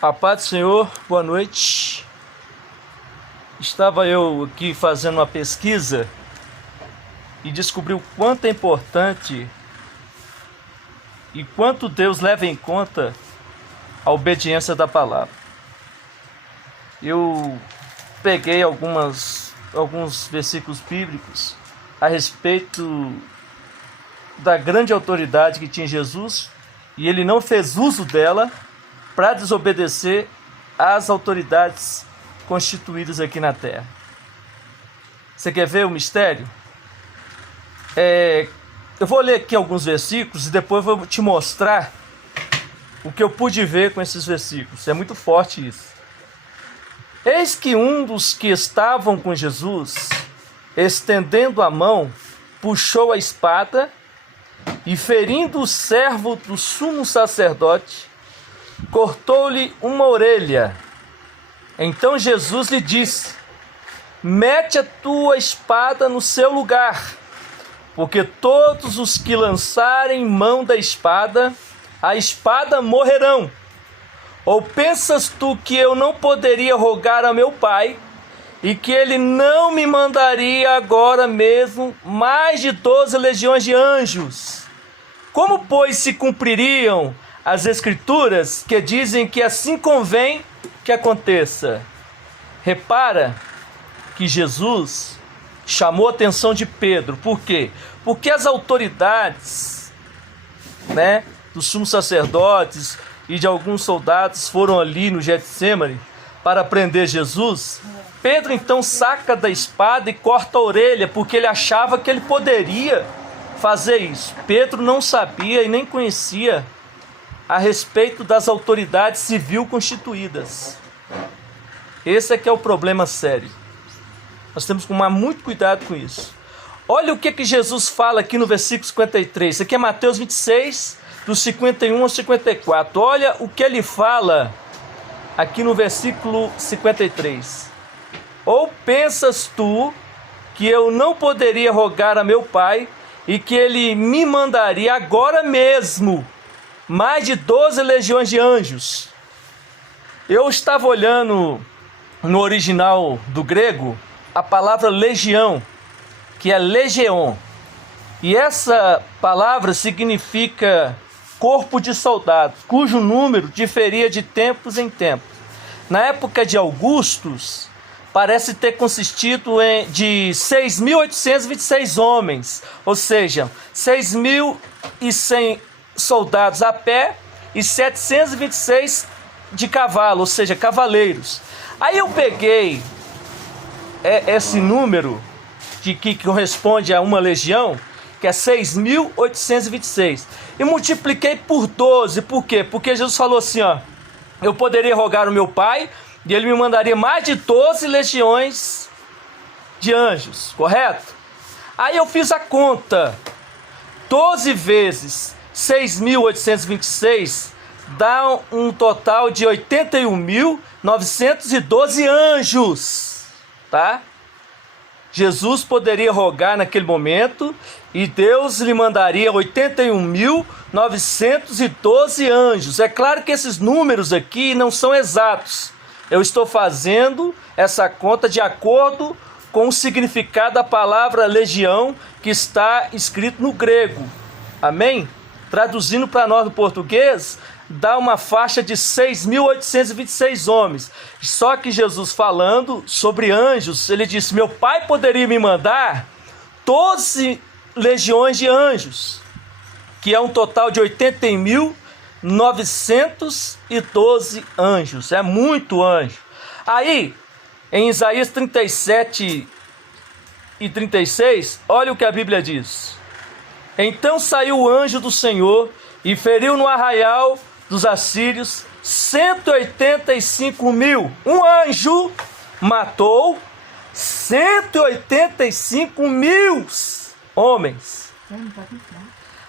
A paz do Senhor, boa noite. Estava eu aqui fazendo uma pesquisa e descobri o quanto é importante e quanto Deus leva em conta a obediência da palavra. Eu peguei alguns versículos bíblicos a respeito da grande autoridade que tinha Jesus, e ele não fez uso dela para desobedecer às autoridades constituídas aqui na terra. Você quer ver o mistério? Eu vou ler aqui alguns versículos e depois vou te mostrar o que eu pude ver com esses versículos. É muito forte isso. Eis que um dos que estavam com Jesus, estendendo a mão, puxou a espada e, ferindo o servo do sumo sacerdote, cortou-lhe uma orelha. Então Jesus lhe disse: mete a tua espada no seu lugar, porque todos os que lançarem mão da espada, a espada morrerão. Ou pensas tu que eu não poderia rogar a meu Pai, e que ele não me mandaria agora mesmo mais de 12 legiões de anjos? Como, pois, se cumpririam as Escrituras que dizem que assim convém que aconteça? Repara que Jesus chamou a atenção de Pedro. Por quê? Porque as autoridades, dos sumos sacerdotes e de alguns soldados foram ali no Getsemane para prender Jesus. Pedro então saca da espada e corta a orelha, porque ele achava que ele poderia fazer isso. Pedro não sabia e nem conhecia a respeito das autoridades civil constituídas. Esse é que é o problema sério. Nós temos que tomar muito cuidado com isso. Olha o que Jesus fala aqui no versículo 53. Isso aqui é Mateus 26, dos 51 ao 54. Olha o que ele fala aqui no versículo 53. Ou pensas tu que eu não poderia rogar a meu Pai, e que ele me mandaria agora mesmo mais de 12 legiões de anjos? Eu estava olhando no original do grego a palavra legião, que é legion, e essa palavra significa corpo de soldados, cujo número diferia de tempos em tempos. Na época de Augustus, parece ter consistido de 6.826 homens, ou seja, 6.100 soldados a pé e 726 de cavalo, ou seja, cavaleiros. Aí eu peguei esse número que corresponde a uma legião, que é 6.826, e multipliquei por 12. Por quê? Porque Jesus falou assim, eu poderia rogar o meu Pai, e ele me mandaria mais de 12 legiões de anjos, correto? Aí eu fiz a conta. 12 vezes 6.826 dá um total de 81.912 anjos, tá? Jesus poderia rogar naquele momento e Deus lhe mandaria 81.912 anjos. É claro que esses números aqui não são exatos. Eu estou fazendo essa conta de acordo com o significado da palavra legião que está escrito no grego. Amém? Traduzindo para nós no português, dá uma faixa de 6.826 homens. Só que Jesus, falando sobre anjos, ele disse: meu Pai poderia me mandar 12 legiões de anjos, que é um total de 81.912 anjos. É muito anjo. Aí, em Isaías 37 e 36, olha o que a Bíblia diz. Então saiu o anjo do Senhor e feriu no arraial dos assírios 185.000. Um anjo matou 185.000 homens.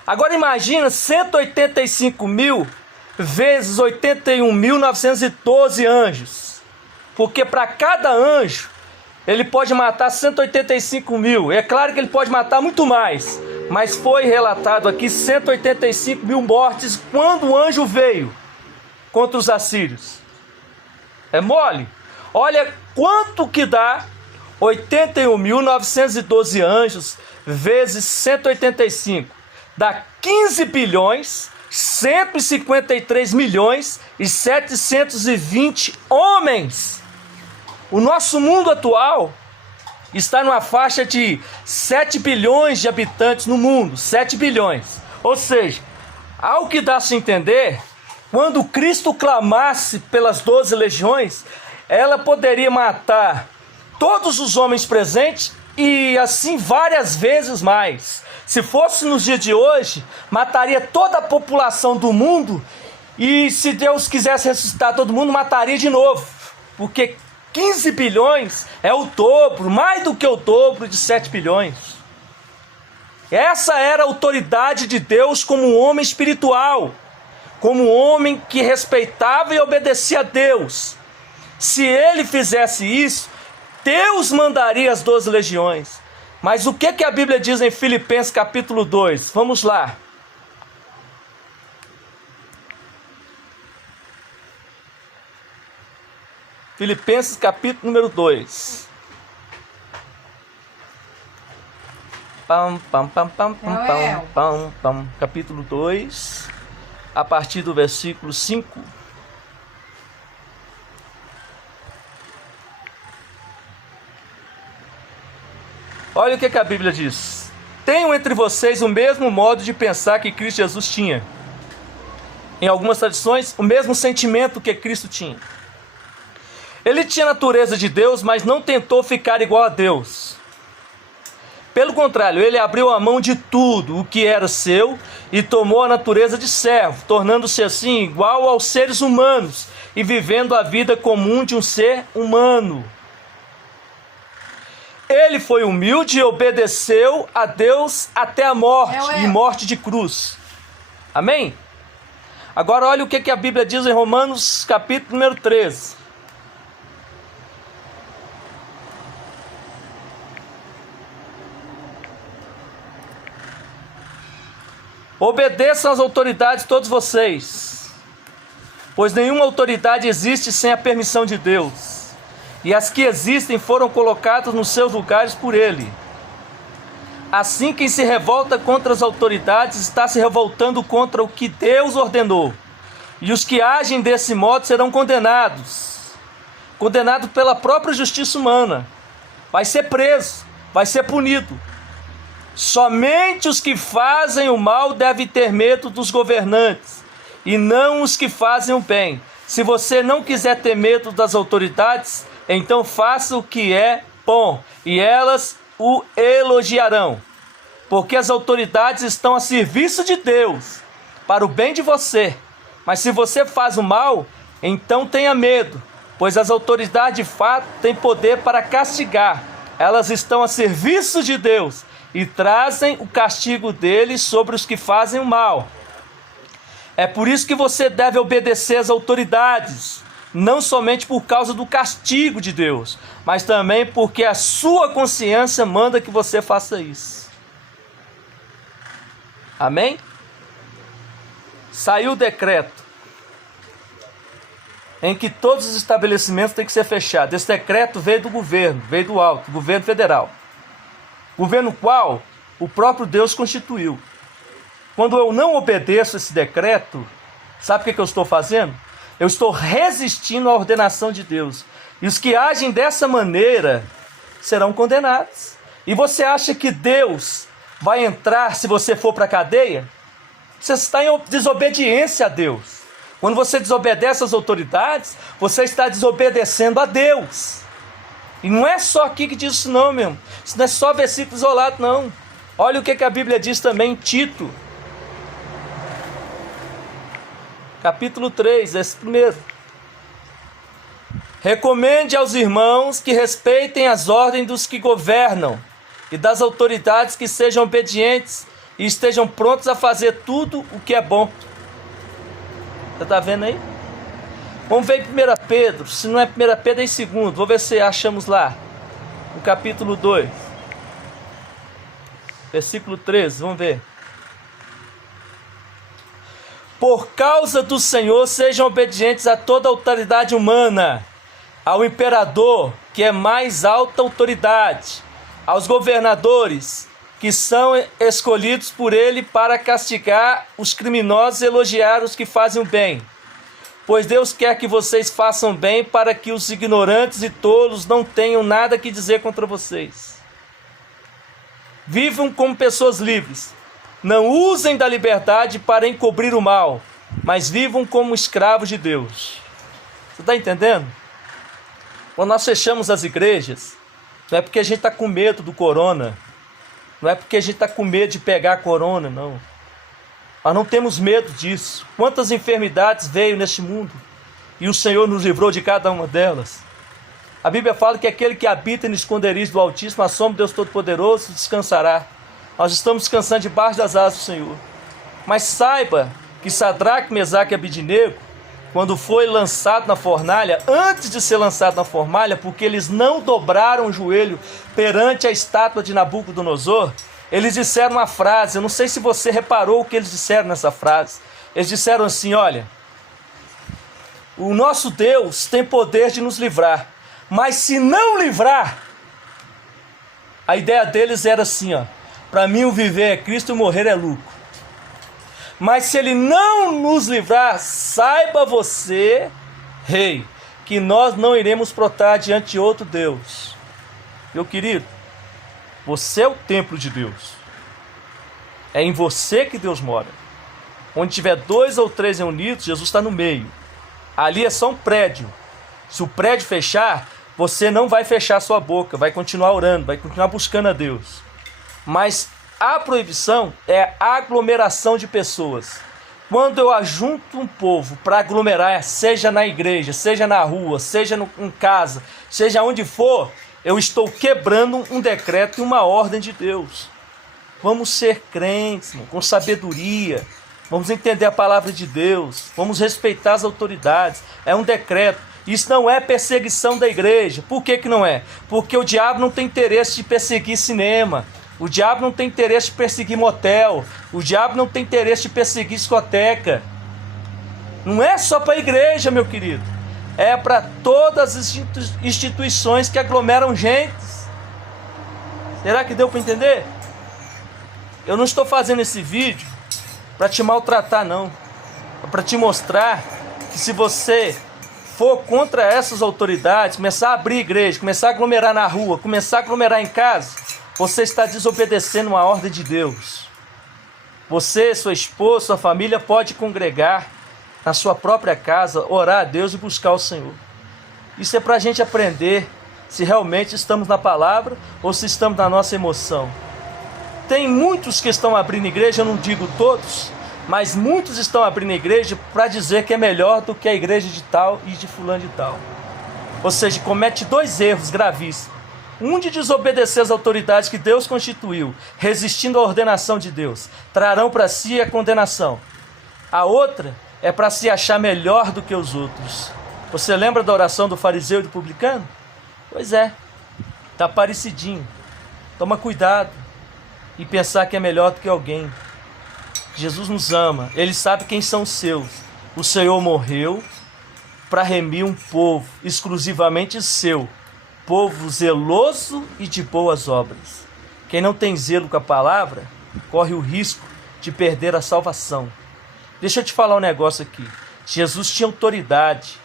Agora imagina 185.000 vezes 81.912 anjos. Porque para cada anjo ele pode matar 185.000. É claro que ele pode matar muito mais, mas foi relatado aqui 185.000 mortes quando o anjo veio contra os assírios. É mole? Olha quanto que dá 81.912 anjos vezes 185. Dá 15 bilhões, 153 milhões e 720 homens. O nosso mundo atual está numa faixa de 7 bilhões de habitantes no mundo. 7 bilhões. Ou seja, ao que dá-se a entender, quando Cristo clamasse pelas 12 legiões, ela poderia matar todos os homens presentes e assim várias vezes mais. Se fosse nos dias de hoje, mataria toda a população do mundo e se Deus quisesse ressuscitar todo mundo, mataria de novo. Porque 15 bilhões é o dobro, mais do que o dobro de 7 bilhões. Essa era a autoridade de Deus como um homem espiritual, como um homem que respeitava e obedecia a Deus. Se ele fizesse isso, Deus mandaria as 12 legiões. Mas o que a Bíblia diz em Filipenses capítulo 2? Vamos lá. Filipenses capítulo número 2. Capítulo 2, a partir do versículo 5. Olha o que a Bíblia diz. Tenham entre vocês o mesmo modo de pensar que Cristo Jesus tinha. Em algumas tradições, o mesmo sentimento que Cristo tinha. Ele tinha a natureza de Deus, mas não tentou ficar igual a Deus. Pelo contrário, ele abriu a mão de tudo o que era seu e tomou a natureza de servo, tornando-se assim igual aos seres humanos e vivendo a vida comum de um ser humano. Ele foi humilde e obedeceu a Deus até a morte, e morte de cruz. Amém? Agora olha o que a Bíblia diz em Romanos capítulo número 13. Obedeçam às autoridades todos vocês, pois nenhuma autoridade existe sem a permissão de Deus. E as que existem foram colocadas nos seus lugares por Ele. Assim, quem se revolta contra as autoridades está se revoltando contra o que Deus ordenou. E os que agem desse modo serão condenados. Condenados pela própria justiça humana. Vai ser preso, vai ser punido. Somente os que fazem o mal devem ter medo dos governantes, e não os que fazem o bem. Se você não quiser ter medo das autoridades, então faça o que é bom, e elas o elogiarão. Porque as autoridades estão a serviço de Deus, para o bem de você. Mas se você faz o mal, então tenha medo, pois as autoridades de fato têm poder para castigar. Elas estão a serviço de Deus e trazem o castigo deles sobre os que fazem o mal. É por isso que você deve obedecer às autoridades, não somente por causa do castigo de Deus, mas também porque a sua consciência manda que você faça isso. Amém? Saiu o decreto em que todos os estabelecimentos têm que ser fechados. Esse decreto veio do governo, veio do alto, governo federal. Governo qual o próprio Deus constituiu. Quando eu não obedeço esse decreto, sabe o que eu estou fazendo? Eu estou resistindo à ordenação de Deus. E os que agem dessa maneira serão condenados. E você acha que Deus vai entrar se você for para a cadeia? Você está em desobediência a Deus. Quando você desobedece às autoridades, você está desobedecendo a Deus. E não é só aqui que diz isso não, meu. Isso não é só versículo isolado, não. Olha o que a Bíblia diz também em Tito. Capítulo 3, verso 1. Recomende aos irmãos que respeitem as ordens dos que governam e das autoridades que sejam obedientes e estejam prontos a fazer tudo o que é bom. Você está vendo aí? Vamos ver em 1 Pedro, se não é 1 Pedro é em 2, vou ver se achamos lá, no capítulo 2, versículo 13, vamos ver. Por causa do Senhor, sejam obedientes a toda autoridade humana, ao imperador, que é mais alta autoridade, aos governadores, que são escolhidos por ele para castigar os criminosos e elogiar os que fazem o bem. Pois Deus quer que vocês façam bem para que os ignorantes e tolos não tenham nada que dizer contra vocês. Vivam como pessoas livres. Não usem da liberdade para encobrir o mal, mas vivam como escravos de Deus. Você está entendendo? Quando nós fechamos as igrejas, não é porque a gente está com medo do corona, não é porque a gente está com medo de pegar a corona, não. Nós não temos medo disso. Quantas enfermidades veio neste mundo e o Senhor nos livrou de cada uma delas. A Bíblia fala que aquele que habita no esconderijo do Altíssimo, a sombra de Deus Todo-Poderoso, descansará. Nós estamos descansando debaixo das asas do Senhor. Mas saiba que Sadraque, Mesaque e Abidnego, quando foi lançado na fornalha, antes de ser lançado na fornalha, porque eles não dobraram o joelho perante a estátua de Nabucodonosor, eles disseram uma frase, eu não sei se você reparou o que eles disseram nessa frase. Eles disseram assim, olha, o nosso Deus tem poder de nos livrar, mas se não livrar, a ideia deles era assim, ó, para mim o viver é Cristo e o morrer é lucro. Mas se ele não nos livrar, saiba você, rei, que nós não iremos brotar diante de outro Deus. Meu querido, você é o templo de Deus. É em você que Deus mora. Onde tiver 2 ou 3 reunidos, Jesus está no meio. Ali é só um prédio. Se o prédio fechar, você não vai fechar sua boca, vai continuar orando, vai continuar buscando a Deus. Mas a proibição é a aglomeração de pessoas. Quando eu ajunto um povo para aglomerar, seja na igreja, seja na rua, seja em casa, seja onde for, eu estou quebrando um decreto e uma ordem de Deus. Vamos ser crentes, com sabedoria, vamos entender a palavra de Deus, vamos respeitar as autoridades. É um decreto. Isso não é perseguição da igreja. Por que não é? Porque o diabo não tem interesse de perseguir cinema. O diabo não tem interesse de perseguir motel. O diabo não tem interesse de perseguir discoteca. Não é só para a igreja, meu querido. É para todas as instituições que aglomeram gente. Será que deu para entender? Eu não estou fazendo esse vídeo para te maltratar, não. É para te mostrar que se você for contra essas autoridades, começar a abrir igreja, começar a aglomerar na rua, começar a aglomerar em casa, você está desobedecendo uma ordem de Deus. Você, sua esposa, sua família pode congregar na sua própria casa, orar a Deus e buscar o Senhor. Isso é para a gente aprender se realmente estamos na palavra ou se estamos na nossa emoção. Tem muitos que estão abrindo igreja, eu não digo todos, mas muitos estão abrindo igreja para dizer que é melhor do que a igreja de tal e de fulano de tal. Ou seja, comete 2 erros gravíssimos. Um de desobedecer às autoridades que Deus constituiu, resistindo à ordenação de Deus, trarão para si a condenação. A outra é para se achar melhor do que os outros. Você lembra da oração do fariseu e do publicano? Pois é, está parecidinho. Toma cuidado e pensar que é melhor do que alguém. Jesus nos ama, Ele sabe quem são os seus. O Senhor morreu para remir um povo exclusivamente seu, povo zeloso e de boas obras. Quem não tem zelo com a palavra, corre o risco de perder a salvação. Deixa eu te falar um negócio aqui. Jesus tinha autoridade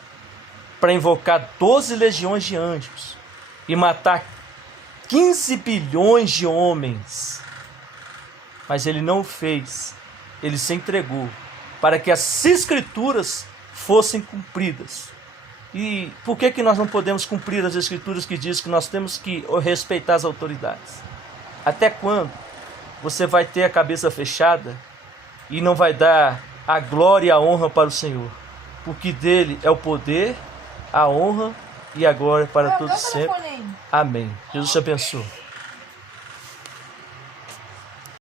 para invocar 12 legiões de anjos e matar 15 bilhões de homens. Mas Ele não o fez. Ele se entregou para que as escrituras fossem cumpridas. E por que nós não podemos cumprir as escrituras que diz que nós temos que respeitar as autoridades? Até quando você vai ter a cabeça fechada e não vai dar a glória e a honra para o Senhor? Porque dele é o poder, a honra e a glória para todos sempre. Amém. Jesus te abençoe.